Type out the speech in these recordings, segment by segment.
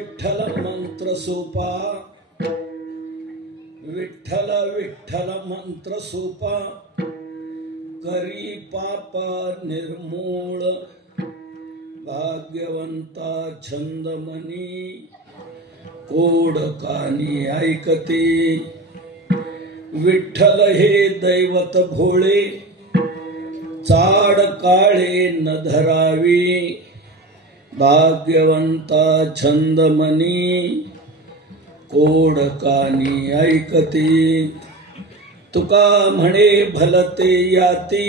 विठ्ठल मंत्र सोपा, विठ्ठल विठ्ठल मंत्र सोपा, करी पाप निर्मूळ, भाग्यवंता छंदमनी, कोड कानी ऐकते। विठ्ठल हे दैवत भोळे, चाड काळे न धरावी, भाग्यवंता छंदमनी, कोड कानी ऐकते। तुका म्हणे भलते याती,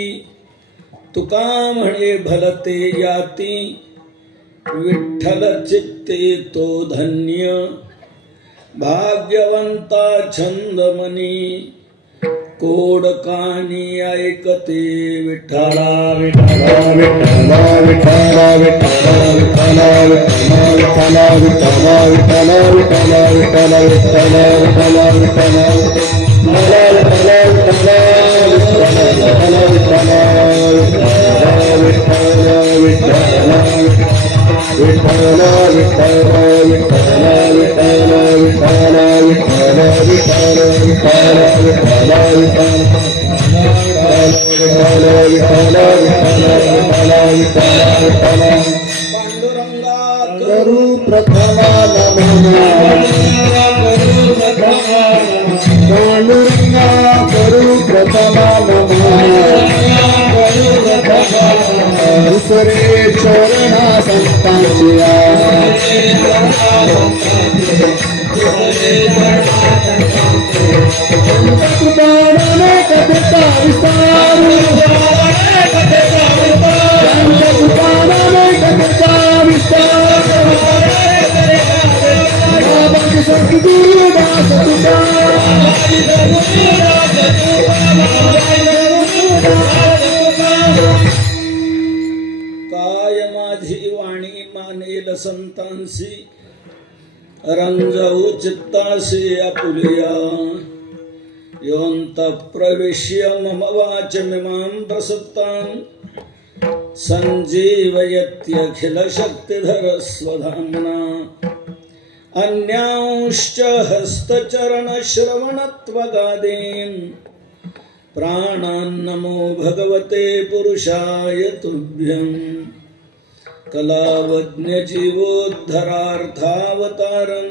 तुका म्हणे भलते याती, विठ्ठल चित्ते तो धन्य, भाग्यवंता छंदमनी, कोड कानी ऐकते। विठ्ठला विठ्ठला विठ्ठला विठ्ठला विठ्ठला विठ्ठला विठ्ठला विठ्ठला विठ्ठला विठ्ठला विठ्ठला विठ्ठला विठ्ठला विठ्ठला पांडुरंगा करू प्रथमा नमः, पांडुरंगा करू प्रथमा नमः, दुसरे चरणा संतांच्या, कृपाने कथेचा विस्तार, कृपाने कथेचा विस्तार, बाबाजी सद्गुरु दास तुका, काय माझी वाणी मानेल संतांसी, रंजवू चित्तासी आपुलिया, योऽन्त प्रविश्य मम वाचमिमां प्रसुप्तां, संजीवयत्यखिल शक्तिधर स्वधाम्ना, अन्यांश्च हस्तचरण श्रवणत्वगादीन्, प्राणान्नमो भगवते पुरुषाय तुभ्यं। कलावज्ञ जीवोद्धरार्थावतारं,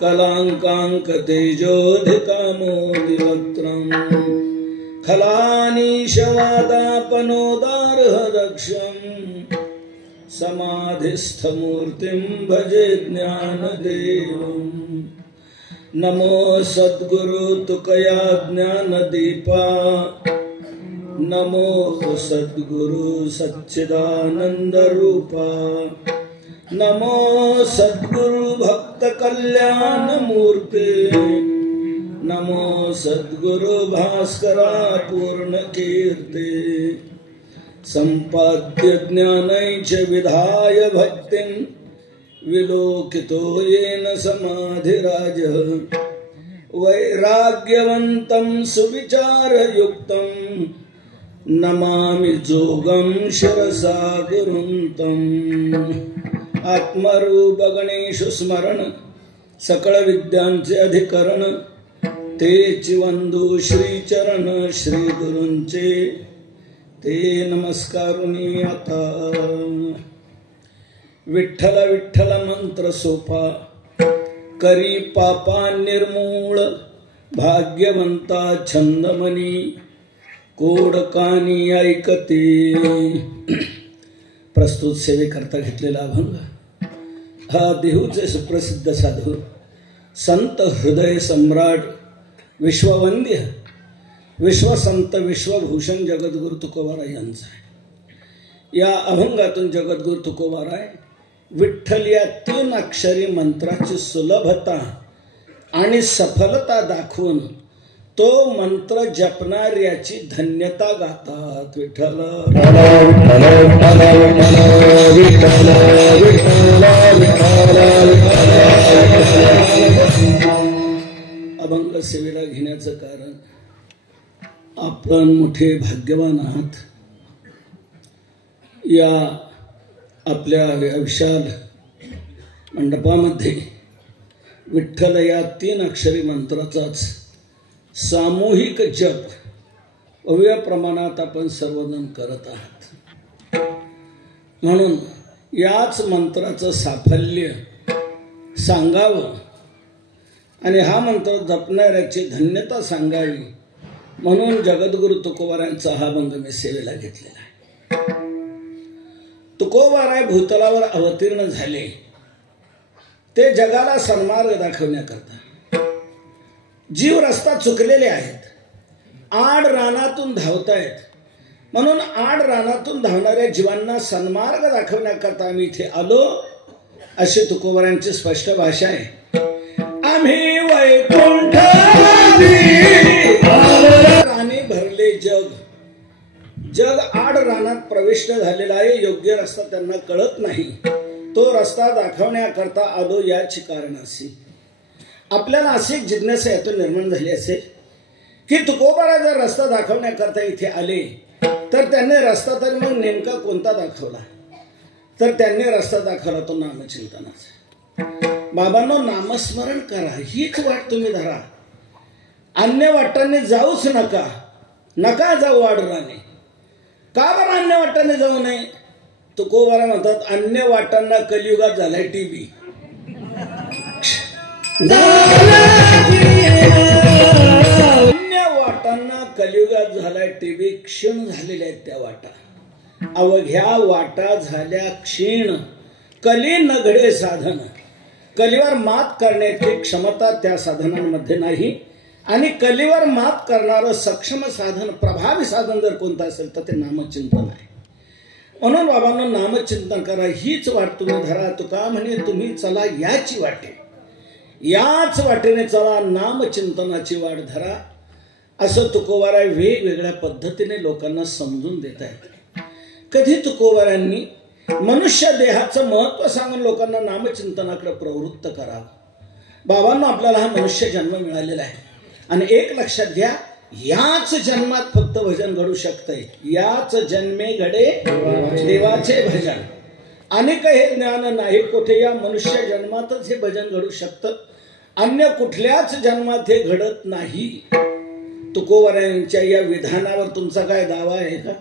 कलांकांक तेजोधिकामोदिवक्त्रं, खलानीशवादापनोदारहदक्षं, समाधिस्थमूर्तिं भजे ज्ञानदेवम्। नमो सद्गुरु तुकया ज्ञानदीपा, नमो सद्गुरु सच्चिदानंद रूपा, नमो सद्गुरु भक्त कल्याण मूर्ते, नमो सद्गुरु भास्करा पूर्ण कीर्ते, संपाद्य ज्ञानैच विधाय भक्तिं, विलोकितो येन समाधिराज, वैराग्यवन्तं सुविचारयुक्तं, नमामि जोगं शिरसा गुरुं तम्। आत्मरूप गणेश स्मरण, सकळ विद्यांचे अधिकरण, तेच वंदू श्रीचरण श्री गुरूंचे, ते नमस्कारुनी आता। विठ्ठल विठ्ठल मंत्र सोपा, करी पापा निर्मूळ, भाग्यवंता छंदमनी, कोड कानी ऐकते। प्रस्तुत सेवेकरता घेतलेला अभंग हा देहूचे सुप्रसिद्ध साधू संत हृदय सम्राट विश्ववंद्य विश्वसंत विश्वभूषण जगद्गुरु तुकोबाराय यांचा आहे। या अभंगातून जगद्गुरु तुकोबाराय विठ्ठल या 3 अक्षरी मंत्राची सुलभता आणि सफलता दाखवून तो मंत्र जपणाऱ्याची धन्यता गातात। विठ्ठल अभंग सेवेला घेण्याचं कारण आपण मोठे भाग्यवान आहात। या आपल्या विशाल मंडपामध्ये विठ्ठल या 3 अक्षरी मंत्राचाच सामूहिक जप भव्य प्रमाणात आपण सर्वजण करत आहात. म्हणून याच मंत्राचं साफल्य सांगावं आणि हा मंत्र जपणाऱ्याची धन्यता सांगावी म्हणून जगद्गुरु तुकोबारायांचा हा अभंग मी सेवेला घेतलेला आहे. तुकोबाराय भूतलावर अवतीर्ण झाले ते जगाला सन्मार्ग दाखवण्याकरता. जीव रस्ता चुकलेले आहेत, आड रानातून धावतायत, म्हणून आड रानातून धावणाऱ्या जीवांना सन्मार्ग दाखवण्याकरता आम्ही इथे आलो अशी तुकोबारायांची स्पष्ट भाषा आहे. आम्ही वैकुंठ राणी भरले जग. जग आड रानात प्रविष्ट झालेला आहे, योग्य रस्ता त्यांना कळत नाही. तो रस्ता दाखवण्याकरता आलो याची कारण असे. आपल्याला अशी जिज्ञासा यातून निर्माण झाली असेल की तुकोबारा जर रस्ता दाखवण्याकरता इथे आले तर त्यांनी रस्ता तरी मग नेमका कोणता दाखवला? तर त्यांनी रस्ता दाखवला तो नामचिंतनाचा. बाबांनो, नामस्मरण करा, हीच वाट तुम्ही धरा. अन्य वाटांनी जाऊच नका, नका जाऊ आड राणे. का बरं अन्य वाटांनी जाऊ नये? तुकोबारा म्हणतात अन्य वाटांना कलियुगात झालाय टीबी. अन्य वाटांना कलियुगात झालाय टीबी. क्षीण झालेल्या आहेत त्या वाटा, अवघ्या वाटा झाल्या क्षीण. कली न घडे साधन. कलीवर मात करण्याची क्षमता त्या साधनांमध्ये नाही आणि कलीवर मात करणारं सक्षम साधन, प्रभावी साधन जर कोणतं असेल तर ते नामचिंतन आहे. म्हणून बाबांनो, नामचिंतन करा, हीच वाट तुम्ही धरा. तुका म्हणे तुम्ही चला याची वाटे, याच वाटेने चला, नामचिंतनाची वाट धरा, असं तुकोबारा वेगवेगळ्या पद्धतीने लोकांना समजून देत आहेत. कधी तुकोबारांनी मनुष्य देहाचं महत्व सांगून लोकांना नामचिंतनाकडे प्रवृत्त करावं. बाबांना आपल्याला हा मनुष्य जन्म मिळालेला आहे आणि एक लक्षात घ्या, याच जन्मात फक्त भजन घडू शकतंय. याच जन्मे घडे देवाचे भजन. अनेक हे ज्ञान नाही कोठे, या मनुष्य जन्मातच हे भजन घडू शकतं, अन्य कुठल्याच जन्मात हे घडत नाही. तुकोबारायांच्या या विधानावर तुमचा काय दावा आहे का?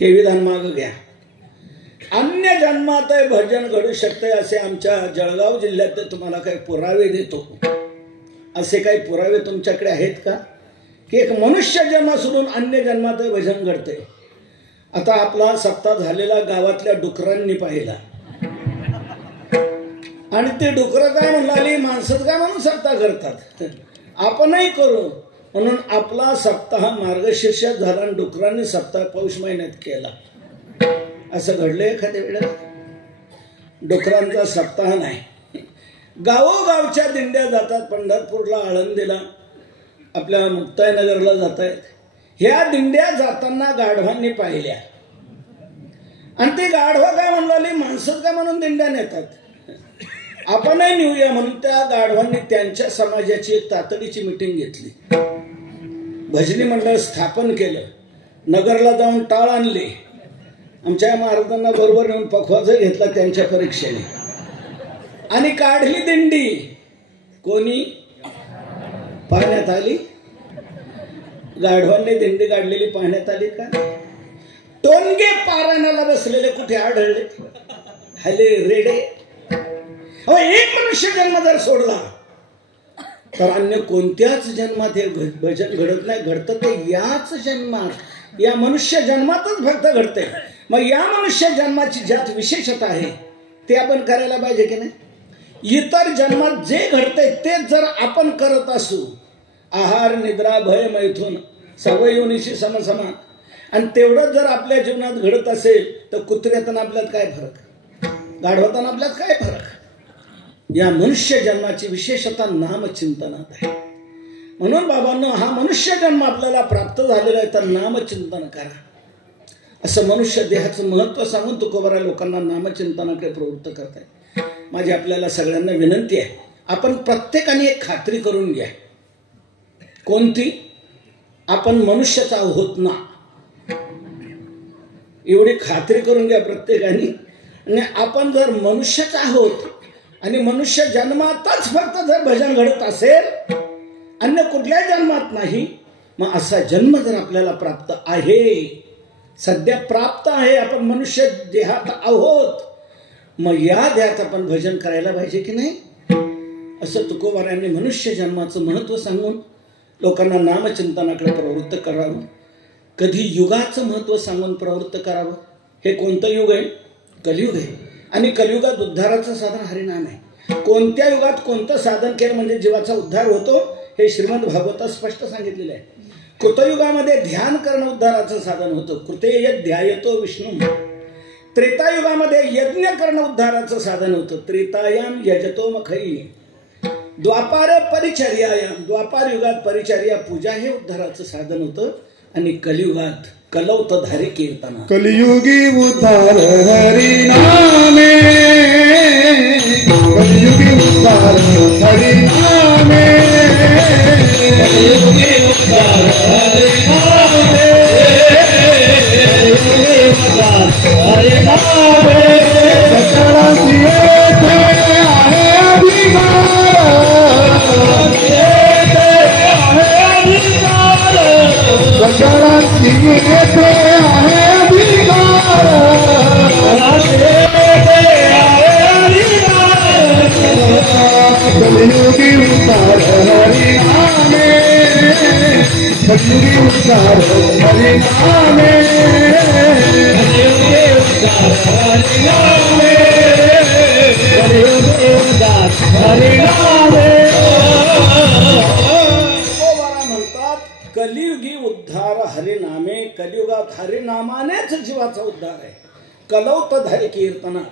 हे विधान माग घ्या. अन्य जन्मात भजन घडू शकते असे आमच्या जळगाव जिल्ह्यात तुम्हाला काही पुरावे देतो. असे काही पुरावे तुमच्याकडे आहेत का की एक मनुष्य जन्म सोडून अन्य जन्मात भजन घडते? आता आपला सप्ताह झालेला गावातल्या डुकरांनी पाहिला आणि ते डुकरं काय म्हणाली, माणसं काय म्हणून सप्ताह करतात, आपणही करू म्हणून आपला सप्ताह मार्गशीर्षात झाला आणि डुकरांनी सप्ताह पौष महिन्यात केला. असं घडलं एखाद्या वेळेला? डुकरांचा सप्ताह नाही. गावोगावच्या दिंड्या जातात, पंढरपूरला, आळंदीला, आपल्या मुक्ताईनगरला जात आहेत. ह्या दिंड्या जाताना गाढवांनी पाहिल्या आणि ते गाढवा काय म्हणले, माणसं काय म्हणून दिंड्या नेतात, आपणही नेऊया म्हणून त्या गाढवांनी त्यांच्या समाजाची एक तातडीची मीटिंग घेतली, भजनी मंडळ स्थापन केलं, नगरला जाऊन टाळ आणले, आमच्या महाराजांना बरोबर नेऊन पखवाजा घेतला त्यांच्या परीक्षेने आणि काढली दिंडी. कोणी पाहण्यात आली? गाढवांनी दिंडी काढलेली पाहण्यात आली का? टोनगे पारायणाला बसलेले कुठे आढळले? हले रेडे. अहो, एक मनुष्य जन्म जर सोडला तर अन्य कोणत्याच जन्मात हे भजन घडत नाही. घडतं ते याच जन्मात, या मनुष्य जन्मातच फक्त घडते. मग या मनुष्य जन्माची ज्यात विशेषता आहे ते आपण करायला पाहिजे की नाही? इतर जन्मात जे घडते तेच जर आपण करत असू, आहार, निद्रा, भय, मैथून सर्व योनीशी समसमान, आणि तेवढं जर आपल्या जीवनात घडत असेल तर कुत्र्यातून आपल्यात काय फरक, गाढवातून आपल्यात काय फरक? या मनुष्य जन्माची विशेषता नामचिंतनात आहे. म्हणून बाबांनो, हा मनुष्य जन्म आपल्याला प्राप्त झालेला आहे तर नामचिंतन करा, असं मनुष्य देहाचं महत्व सांगून तुकोबारा लोकांना नामचिंतनाकडे प्रवृत्त करताय. माझी आपल्याला सगळ्यांना विनंती आहे, आपण प्रत्येकाने एक खात्री करून घ्या. कोणती? आपण मनुष्यच आहोत ना, एवढी खात्री करून घ्या प्रत्येकाने. आणि आपण जर मनुष्यच आहोत आणि मनुष्य जन्मातच फक्त जर भजन घडत असेल, अन्य कुठल्या जन्मात नाही, मग असा जन्म जर आपल्याला प्राप्त आहे, सध्या प्राप्त आहे, आपण मनुष्य देहात आहोत, मग या देहात आपण भजन करायला पाहिजे की नाही? असं तुकोबारायांनी मनुष्य जन्माचं महत्व सांगून लोकांना नामचिंतनाकडे प्रवृत्त करावं. कधी युगाचं महत्व सांगून प्रवृत्त करावं. हे कोणतं युग आहे? कलियुग आहे. आणि कलियुगात उद्धाराचं साधन हरिनाम आहे. कोणत्या युगात कोणतं साधन केलं म्हणजे जीवाचा उद्धार होतो हे श्रीमद भागवतात स्पष्ट सांगितलेलं आहे. कृतयुगामध्ये ध्यान करणं उद्धाराचं साधन होतं. कृते ध्यायतो विष्णू. त्रेतायुगामध्ये यज्ञ करणं उद्धाराचं साधन होतं. त्रेतायाम यजतो मखई. द्वापार परिचर्यायाम. द्वापार युगात परिचर्या पूजा हे उद्धाराचं साधन होतं. आणि कलियुगात कलौतधारी कीर्तन. कलियुगी उद्धार हरिनामे. कलियुगी उद्धार हरिनामे. कलियुगी उद्धार हरिनामे. कलियुगी उद्धार हरिनामे. सकळांची येथे आहे अधिकार. सकळांची येथे आहे अधिकार. कलियुगी उद्धार हरिनामे. कलियुगी उद्धार हरिनामे. कलियुगी उद्धार हरिनामे. कलियुगी उद्धार हरिनामे. म्हणतात कलियुगी उद्धार हरिनामे. कलियुगात हरिनामानेच जीवाचा उद्धार आहे. कलौतधारी कीर्तनात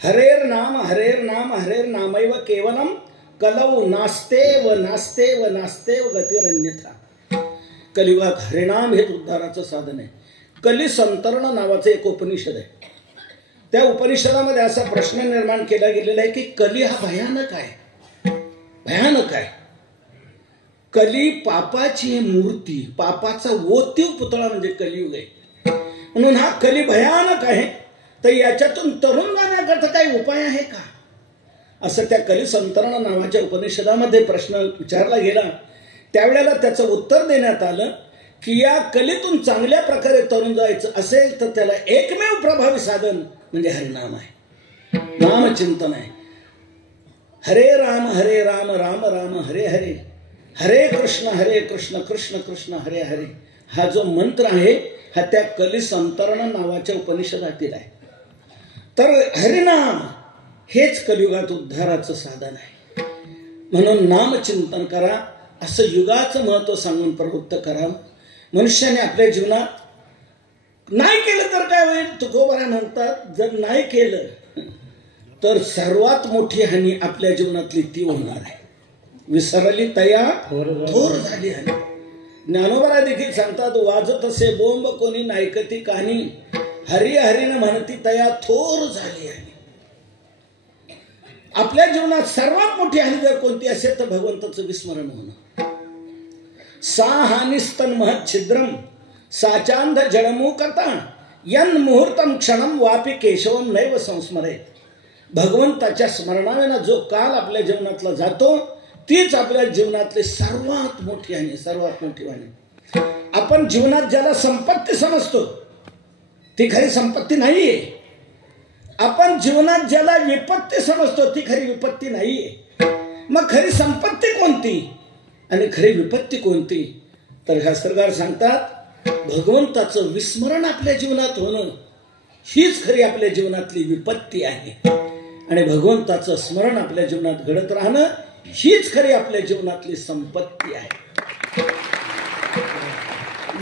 हरेर नाम हरेर नाम हरेर नामैव केवलम कलौ नास्ते व नास्ते व नास्ते व गतिरन्यथा. कलियुगात हरिनाम हेच उद्धाराचं साधन आहे. कली संतरण नावाचं एक उपनिषद आहे. त्या उपनिषदामध्ये असा प्रश्न निर्माण केला गेलेला आहे की कली हा भयानक आहे. भयानक आहे. कली पापाची मूर्ती, पापाचा वोतीव पुतळा म्हणजे कलियुग आहे. म्हणून हा कली भयानक आहे. तर याच्यातून तरुण जाण्याकरता काही उपाय आहे का, असं त्या कली संतरण नावाच्या उपनिषदामध्ये प्रश्न विचारला गेला. त्यावेळेला त्याचं उत्तर देण्यात आलं की या कलीतून चांगल्या प्रकारे तरुण जायचं असेल तर त्याला एकमेव प्रभावी साधन म्हणजे हरिनाम आहे, नामचिंतन आहे. हरे राम राम राम हरे हरे, हरे कृष्ण कृष्ण कृष्ण हरे हरे. हा जो मंत्र आहे हा त्या कली संतरण नावाच्या उपनिषदातील आहे. तर हरिनाम हेच कलियुगात उद्धाराचं साधन आहे. म्हणून नामचिंतन करा असं युगाचं महत्व सांगून प्रवृत्त करा. मनुष्याने आपल्या जीवनात नाही केलं तर काय होईल? तुकोबारा म्हणतात जर नाही केलं तर सर्वात मोठी हानी आपल्या जीवनातली ती होणार आहे. विसरली तया थोर झाली हानी. ज्ञानोबा देखील सांगतात वाजत असे बोंब कोणी नायकती कहाणी, हरी हरीनं म्हणती तया थोर झाली हानी. आपल्या जीवनात सर्वात मोठी हानी जर कोणती असेल तर भगवंताचं विस्मरण होणं. सा हानिस्तन महत् छिद्रम साचांध जडमुकता यन मुहूर्तम क्षणम वापी केशवम नैव संस्मरेत. भगवंताच्या स्मरणाविना जो काल आपल्या जीवनातला जातो तीच आपल्या जीवनातली सर्वात मोठी हानी, सर्वात मोठी हानी. आपण जीवनात ज्याला संपत्ती समजतो ती खरी संपत्ती नाहीये. आपण जीवनात ज्याला विपत्ती समजतो ती खरी विपत्ती नाहीये. मग खरी संपत्ती कोणती आणि खरी विपत्ती कोणती? तर शास्त्रकार सांगतात भगवंताचं विस्मरण आपल्या जीवनात होणं हीच खरी आपल्या जीवनातली विपत्ती आहे. आणि भगवंताचं स्मरण आपल्या जीवनात घडत राहणं हीच खरी आपल्या जीवनातली संपत्ती आहे.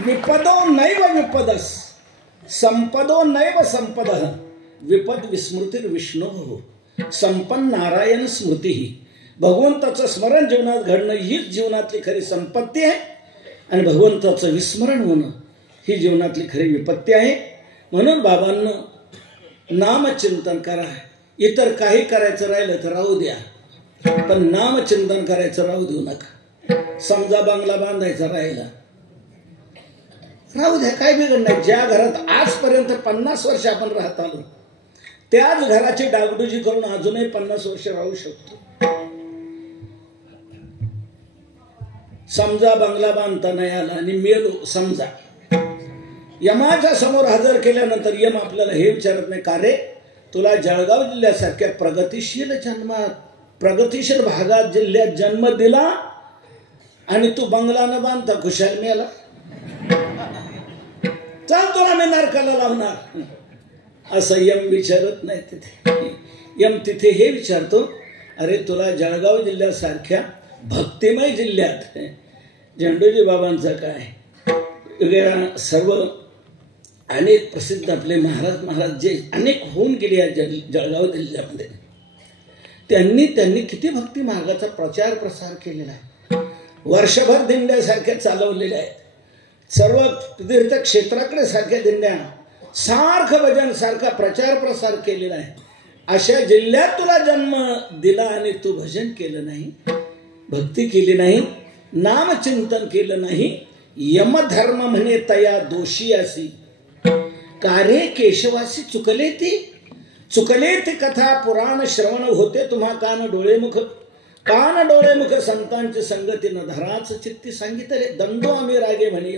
विपदो नैव विपदस संपदो नैव संपदः विपद विस्मृतिर विष्णू संपन्न नारायण स्मृती. भगवंताचं स्मरण जीवनात घडणं हीच जीवनातली खरी संपत्ती आहे आणि भगवंताचं विस्मरण होणं ही जीवनातली खरी विपत्ती आहे. म्हणून बाबांनो नामचिंतन करा. इतर काही करायचं राहिलं तर राहू द्या, पण नामचिंतन करायचं राहू देऊ नका. समजा बंगला बांधायचा राहिला राहू द्या, काय बिघड नाही. ज्या घरात आजपर्यंत 50 वर्ष आपण राहत आलो त्याच घराची डागडुजी करून अजूनही 50 वर्ष राहू शकतो. समजा बंगला बांधता नाही आला आणि मेलो समजा, यमाच्या समोर हजर केल्यानंतर यम आपल्याला हे विचारत नाही, का रे तुला जळगाव जिल्ह्यासारख्या प्रगतिशील भागात जिल्ह्यात जन्म दिला आणि तू बंगला न बांधता खुशाल मेला, चल तुला मी नरकाला लावणार, असं यम विचारत नाही. तिथे यम तिथे हे विचारतो, अरे तुला जळगाव जिल्ह्यासारख्या भक्तिमय जिल्ह्यात झेंडूजी बाबांचं काय, वेगळ्या सर्व अनेक प्रसिद्ध आपले महाराज जे अनेक होऊन गेले आहेत जळगाव जिल्ह्यामध्ये, त्यांनी किती भक्ती मार्गाचा प्रचार प्रसार केलेला आहे. वर्षभर दिंड्यासारख्या चालवलेल्या आहेत. सर्व तीर्थक्षेत्राकडे सारख्या दिंड्या, सारखं भजन, सारखा प्रचार प्रसार केलेला आहे. अशा जिल्ह्यात तुला जन्म दिला आणि तू भजन केलं नाही, भक्ती केली नाही, नामचिंतन केलं नाही. यमधर्म म्हणे तया दोषी असी, कारे केशवासी चुकले ती कथा पुराण श्रवण होते तुम्हा कान डोळे मुख संतांची संगती न धराच चित्ती सांगितले दंडो आम्ही रागे म्हणे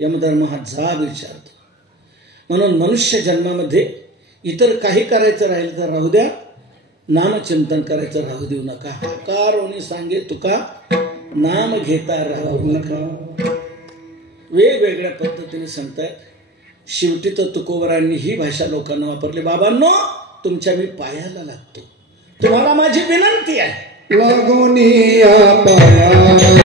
यमधर्म हा जाब विचारतो. म्हणून मनुष्य जन्मामध्ये इतर काही करायचं राहील तर राहू द्या, नामचिंतन करायचं राहू देऊ नका. हकारोनी सांगे तुका नाम घेता राहू नका. वेगवेगळ्या पद्धतीने सांगतायत. शेवटी तर तुकोबरांनी ही भाषा लोकांना वापरली. बाबांनो, तुमच्या मी पायाला लागतो, तुम्हाला माझी विनंती आहे, लागोनी पाया